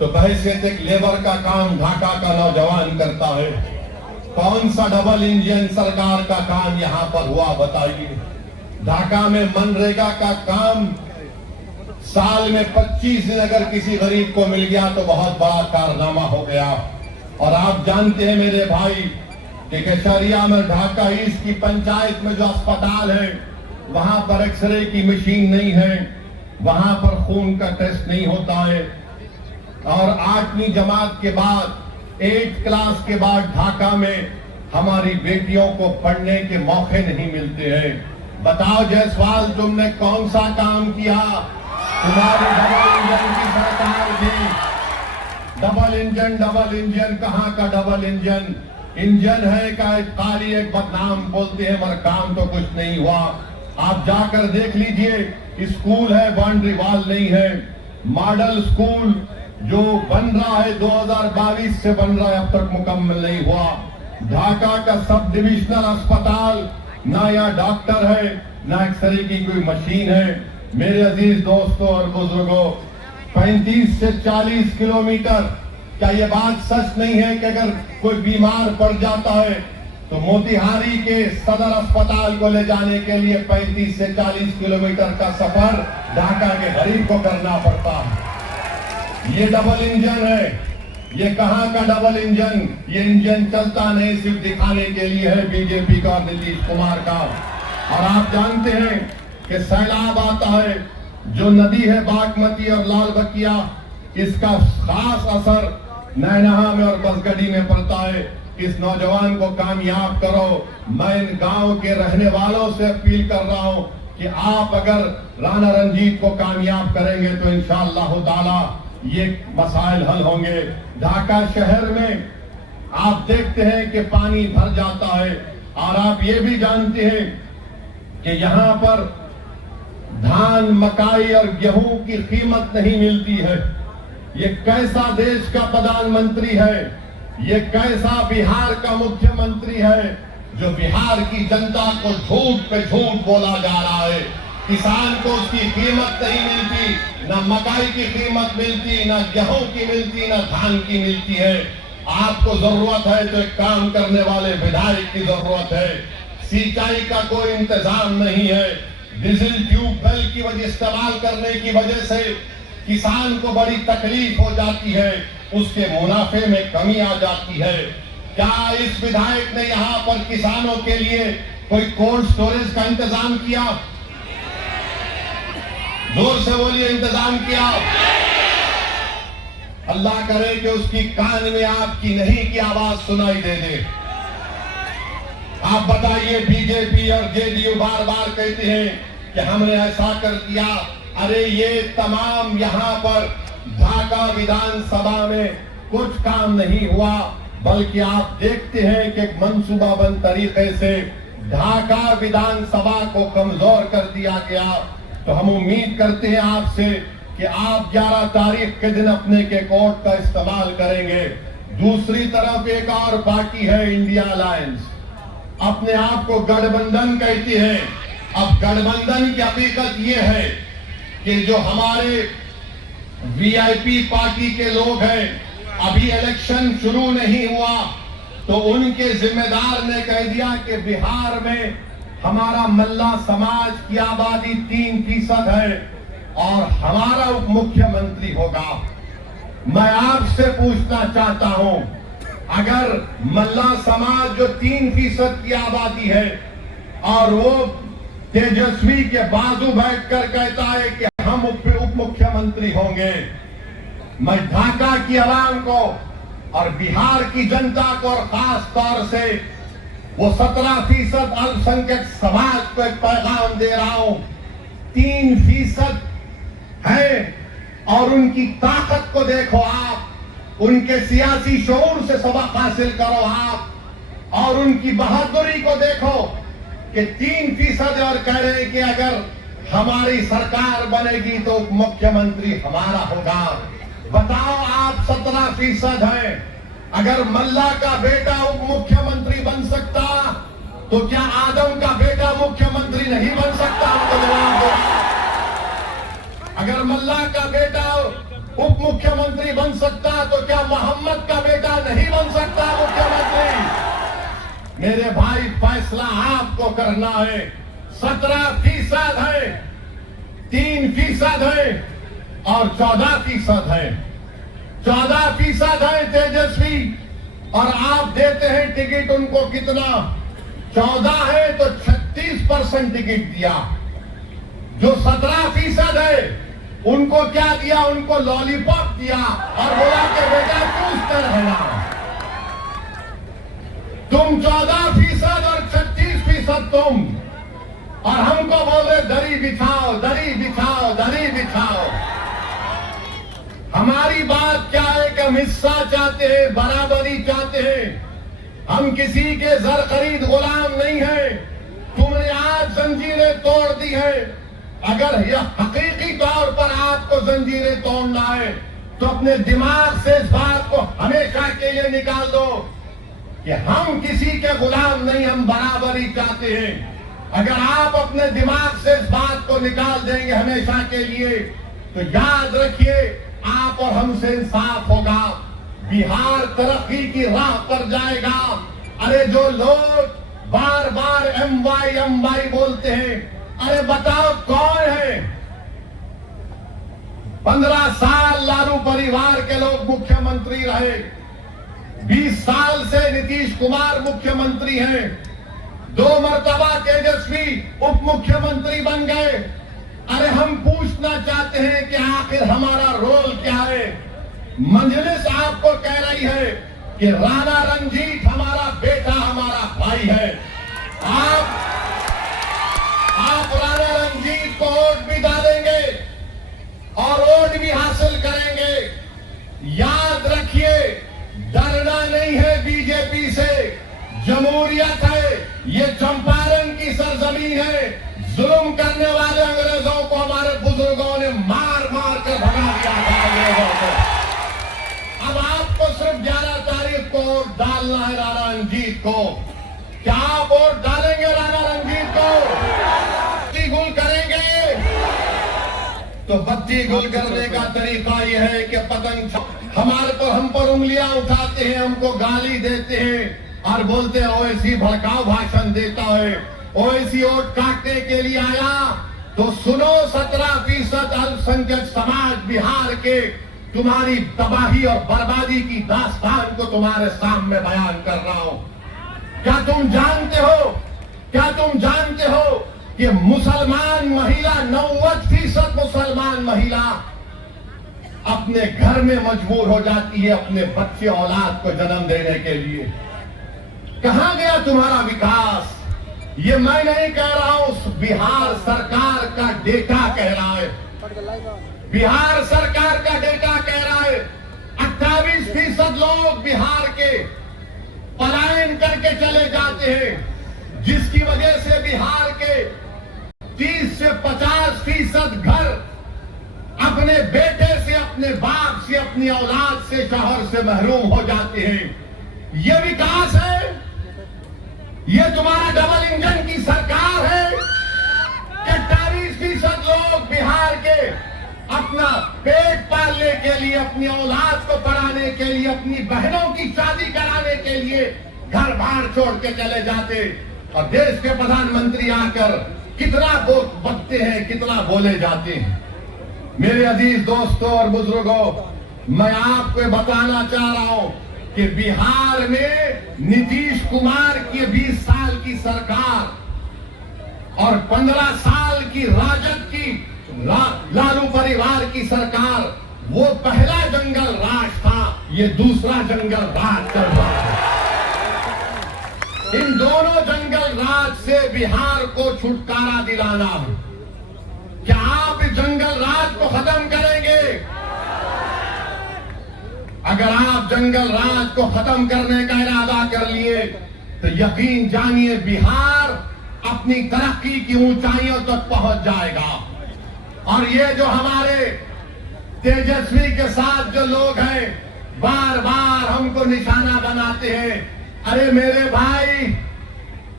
तो बहैसियत एक लेबर का काम ढाका का नौजवान करता है। कौन सा डबल इंजन सरकार का काम यहाँ पर हुआ बताइए। ढाका में मनरेगा का काम साल में 25 दिन अगर किसी गरीब को मिल गया तो बहुत बड़ा कारनामा हो गया। और आप जानते हैं मेरे भाई कि केसरिया में ढाका ईस्ट की पंचायत में जो अस्पताल है वहां पर एक्सरे की मशीन नहीं है, वहां पर खून का टेस्ट नहीं होता है। और 8वीं जमात के बाद 8th क्लास के बाद ढाका में हमारी बेटियों को पढ़ने के मौके नहीं मिलते हैं। बताओ जायसवाल, तुमने कौन सा काम किया? तुम्हारी डबल इंजन की सरकार थी। डबल इंजन कहाँ का डबल इंजन? इंजन है का खाली एक बदनाम बोलते हैं, मगर काम तो कुछ नहीं हुआ। आप जाकर देख लीजिए, स्कूल है बाउंड्री वॉल नहीं है। मॉडल स्कूल जो बन रहा है 2022 से बन रहा है, अब तक मुकम्मल नहीं हुआ। ढाका का सब डिविजनल अस्पताल ना यहाँ डॉक्टर है ना एक्सरे की कोई मशीन है। मेरे अजीज दोस्तों और बुजुर्गों, 35 से 40 किलोमीटर, क्या ये बात सच नहीं है कि अगर कोई बीमार पड़ जाता है तो मोतिहारी के सदर अस्पताल को ले जाने के लिए 35 से 40 किलोमीटर का सफर ढाका के गरीब को करना पड़ता है। ये डबल इंजन है। ये कहाँ का डबल इंजन? ये इंजन चलता नहीं, सिर्फ दिखाने के लिए है बीजेपी का, नीतीश कुमार का। और आप जानते हैं कि सैलाब आता है, जो नदी है बागमती और लाल बकिया, इसका खास असर नैनहा में और बसगढ़ी में पड़ता है। इस नौजवान को कामयाब करो। मैं इन गांव के रहने वालों से अपील कर रहा हूं कि आप अगर राणा रंजीत को कामयाब करेंगे तो इंशाअल्लाह ताला ये मसाइल हल होंगे। ढाका शहर में आप देखते हैं कि पानी भर जाता है, और आप ये भी जानते हैं कि यहाँ पर धान, मकाई और गेहूं की कीमत नहीं मिलती है। ये कैसा देश का प्रधानमंत्री है? ये कैसा बिहार का मुख्यमंत्री है जो बिहार की जनता को झूठ पे झूठ बोला जा रहा है? किसान को उसकी कीमत नहीं मिलती, ना मकाई की कीमत मिलती, ना गेहूं की मिलती, ना धान की मिलती है। आपको जरूरत है तो एक काम करने वाले विधायक की जरूरत है। सिंचाई का कोई इंतजाम नहीं है। डीजल ट्यूबवेल की वजह इस्तेमाल करने की वजह से किसान को बड़ी तकलीफ हो जाती है, उसके मुनाफे में कमी आ जाती है। क्या इस विधायक ने यहाँ पर किसानों के लिए कोई कोल्ड स्टोरेज का इंतजाम किया? जोर से बोलिए, इंतजाम किया? अल्लाह करे कि उसकी कान में आपकी नहीं की आवाज सुनाई दे दे। आप बताइए, बीजेपी और जेडीयू बार बार कहते हैं कि हमने ऐसा कर दिया। अरे ये तमाम यहाँ पर ढाका विधानसभा में कुछ काम नहीं हुआ, बल्कि आप देखते हैं कि मंसूबाबंद तरीके से ढाका विधानसभा को कमजोर कर दिया गया। तो हम उम्मीद करते हैं आपसे कि आप 11 तारीख के दिन अपने के कोर्ट का इस्तेमाल करेंगे। दूसरी तरफ एक और पार्टी है इंडिया अलायंस, अपने आप को गठबंधन कहती है। अब गठबंधन की हकीकत ये है कि जो हमारे वीआईपी पार्टी के लोग हैं, अभी इलेक्शन शुरू नहीं हुआ तो उनके जिम्मेदार ने कह दिया कि बिहार में हमारा मल्ला समाज की आबादी 3% है और हमारा उप मुख्यमंत्री होगा। मैं आपसे पूछना चाहता हूं, अगर मल्ला समाज जो 3% की आबादी है और वो तेजस्वी के बाजू बैठकर कहता है कि हम उप मुख्यमंत्री होंगे, मैं ढाका की आवाम को और बिहार की जनता को और खास तौर से वो 17% अल्पसंख्यक समाज को एक पैगाम दे रहा हूं। 3% है और उनकी ताकत को देखो आप, उनके सियासी शऊर से सबक हासिल करो आप, और उनकी बहादुरी को देखो कि 3% और कह रहे हैं कि अगर हमारी सरकार बनेगी तो मुख्यमंत्री हमारा होगा। बताओ, आप 17% हैं, अगर मल्ला का बेटा उप मुख्यमंत्री बन सकता तो क्या आदम का बेटा मुख्यमंत्री नहीं बन सकता? हमको जवाब दो। अगर मल्ला का बेटा उप मुख्यमंत्री बन सकता तो क्या मोहम्मद का बेटा नहीं बन सकता मुख्यमंत्री? मेरे भाई, फैसला आपको करना है। 17% है, 3% है और 14% है। 14% है तेजस्वी, और आप देते हैं टिकट उनको कितना? 14 है तो 36% टिकट दिया। जो 17% है उनको क्या दिया? उनको लॉलीपॉप दिया और बोला कि बेटा चूसते रहना। तुम 14% और 36% तुम, और हमको बोले दरी बिछाओ, दरी बिछाओ, दरी बिछाओ। हमारी बात क्या है कि हम हिस्सा चाहते हैं, बराबरी चाहते हैं। हम किसी के जर खरीद गुलाम नहीं है। तुमने आज जंजीरें तोड़ दी है। अगर यह हकीकी तौर पर आपको जंजीरें तोड़ना है तो अपने दिमाग से इस बात को हमेशा के लिए निकाल दो कि हम किसी के गुलाम नहीं, हम बराबरी चाहते हैं। अगर आप अपने दिमाग से इस बात को निकाल देंगे हमेशा के लिए, तो याद रखिए आप और हमसे इंसाफ होगा। बिहार तरक्की की राह पर जाएगा। अरे जो लोग बार बार एमवाई बोलते हैं, अरे बताओ कौन है? 15 साल लालू परिवार के लोग मुख्यमंत्री रहे। 20 साल से नीतीश कुमार मुख्यमंत्री हैं। 2 मर्तबा तेजस्वी उप मुख्यमंत्री बन गए। अरे हम पूछना चाहते हैं कि आखिर हमारा रोल क्या है? मजलिस आपको कह रही है कि राणा रंजीत हमारा बेटा, हमारा भाई है। आप राणा रंजीत को वोट भी डालेंगे और वोट भी हासिल करेंगे। याद रखिए, डरना नहीं है बीजेपी से। जमहूरियत है, ये चंपारण की सरजमीन है। जुल्म करने वाले अंग्रेजों को हमारे बुजुर्गों ने मार मार कर भगा दिया था अंग्रेजों को। अब आपको सिर्फ 11 तारीख को वोट डालना है राणा रंजीत को। क्या आप वोट डालेंगे राणा रंजीत को? बत्ती गुल करेंगे? तो बत्ती गुल करने का तरीका यह है कि पतंग हम पर उंगलियां उठाते हैं, हमको गाली देते हैं और बोलते हैं ओवैसी भड़काऊ भाषण देता है, ओवैसी वोट काटने के लिए आया। तो सुनो, 17% अल्पसंख्यक समाज बिहार के तुम्हारी तबाही और बर्बादी की दास्तान को तुम्हारे सामने बयान कर रहा हूं। क्या तुम जानते हो कि मुसलमान महिला 90% मुसलमान महिला अपने घर में मजबूर हो जाती है अपने बच्चे औलाद को जन्म देने के लिए? कहां गया तुम्हारा विकास? ये मैं नहीं कह रहा हूं, बिहार सरकार का डेटा कह रहा है। बिहार सरकार का डेटा कह रहा है 28% लोग बिहार के पलायन करके चले जाते हैं, जिसकी वजह से बिहार के 30 से 50% घर अपने बेटे से, अपने बाप से, अपनी औलाद से, शौहर से महरूम हो जाते हैं। ये विकास है? ये तुम्हारा डबल इंजन की सरकार है? 28% लोग बिहार के अपना पेट पालने के लिए, अपनी औलाद को पढ़ाने के लिए, अपनी बहनों की शादी कराने के लिए घर बार छोड़ के चले जाते, और देश के प्रधानमंत्री आकर कितना बकते हैं, कितना बोले जाते हैं। मेरे अजीज दोस्तों और बुजुर्गों, मैं आपको बताना चाह रहा हूं कि बिहार में नीतीश कुमार की 20 साल की सरकार और 15 साल की राजद की लालू परिवार की सरकार, वो पहला जंगल राज था, ये दूसरा जंगल राज चल रहा है। इन दोनों जंगल राज से बिहार को छुटकारा दिलाना है। क्या आप इस जंगल राज को खत्म करेंगे? अगर आप जंगल राज को खत्म करने का इरादा कर लिए तो यकीन जानिए बिहार अपनी तरक्की की ऊंचाइयों तक पहुंच जाएगा। और ये जो हमारे तेजस्वी के साथ जो लोग हैं, बार बार हमको निशाना बनाते हैं। अरे मेरे भाई,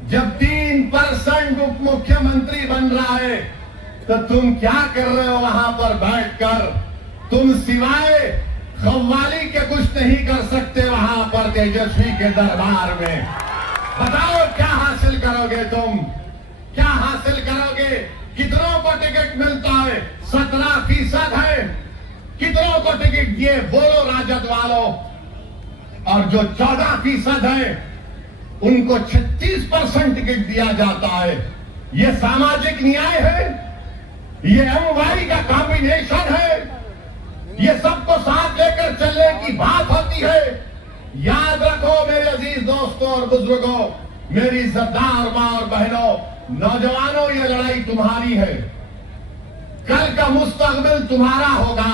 जब 3% उप मुख्यमंत्री बन रहा है तो तुम क्या कर रहे हो वहां पर बैठकर? तुम सिवाय कव्वाली के कुछ नहीं कर सकते वहां पर तेजस्वी के दरबार में। बताओ क्या हासिल करोगे तुम, क्या हासिल करोगे? कितनों को टिकट मिलता है? 17% है। कितनों को टिकट दिए बोलो राजद वालों? और जो 14% है उनको 36% टिकट दिया जाता है। ये सामाजिक न्याय है? ये एमवाई का कॉम्बिनेशन है? ये सबको साथ लेकर चलने की बात होती है? याद रखो मेरे अजीज दोस्तों और बुजुर्गों, मेरी इज्जतदार मां और बहनों, नौजवानों, ये लड़ाई तुम्हारी है। कल का मुस्तकबिल तुम्हारा होगा।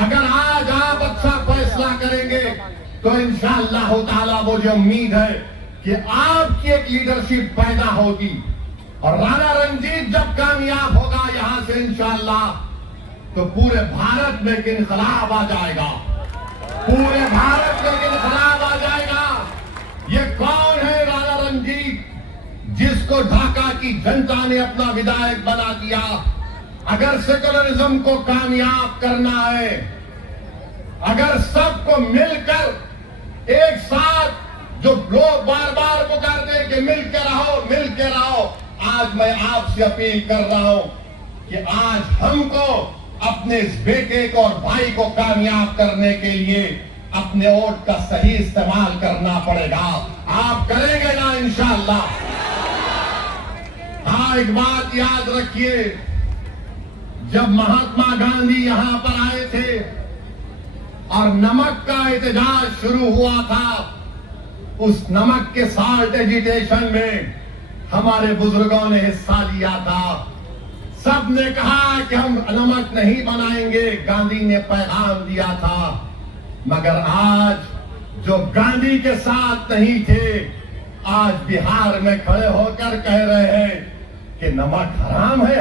अगर आज आप अच्छा फैसला करेंगे तो इंशाअल्लाह ताला मुझे उम्मीद है कि आपकी एक लीडरशिप पैदा होगी और राणा रंजीत जब कामयाब होगा यहां से इंशाअल्लाह, तो पूरे भारत में एक इनकलाब आ जाएगा। पूरे भारत में एक इनकलाब आ जाएगा। ये कौन है राणा रंजीत, जिसको ढाका की जनता ने अपना विधायक बना दिया? अगर सेकुलरिज्म को कामयाब करना है, अगर सबको मिलकर एक साथ, जो लोग बार बार पुकारते हैं कि मिलकर रहो, मिलकर रहो, आज मैं आपसे अपील कर रहा हूं कि आज हमको अपने इस बेटे को और भाई को कामयाब करने के लिए अपने वोट का सही इस्तेमाल करना पड़ेगा। आप करेंगे ना इंशाअल्लाह? हाँ, एक बात याद रखिए, जब महात्मा गांधी यहां पर आए थे और नमक का एहतजाज शुरू हुआ था, उस नमक के साल्ट एजिटेशन में हमारे बुजुर्गों ने हिस्सा लिया था। सबने कहा कि हम नमक नहीं बनाएंगे, गांधी ने पैगाम दिया था। मगर आज जो गांधी के साथ नहीं थे, आज बिहार में खड़े होकर कह रहे हैं कि नमक हराम है।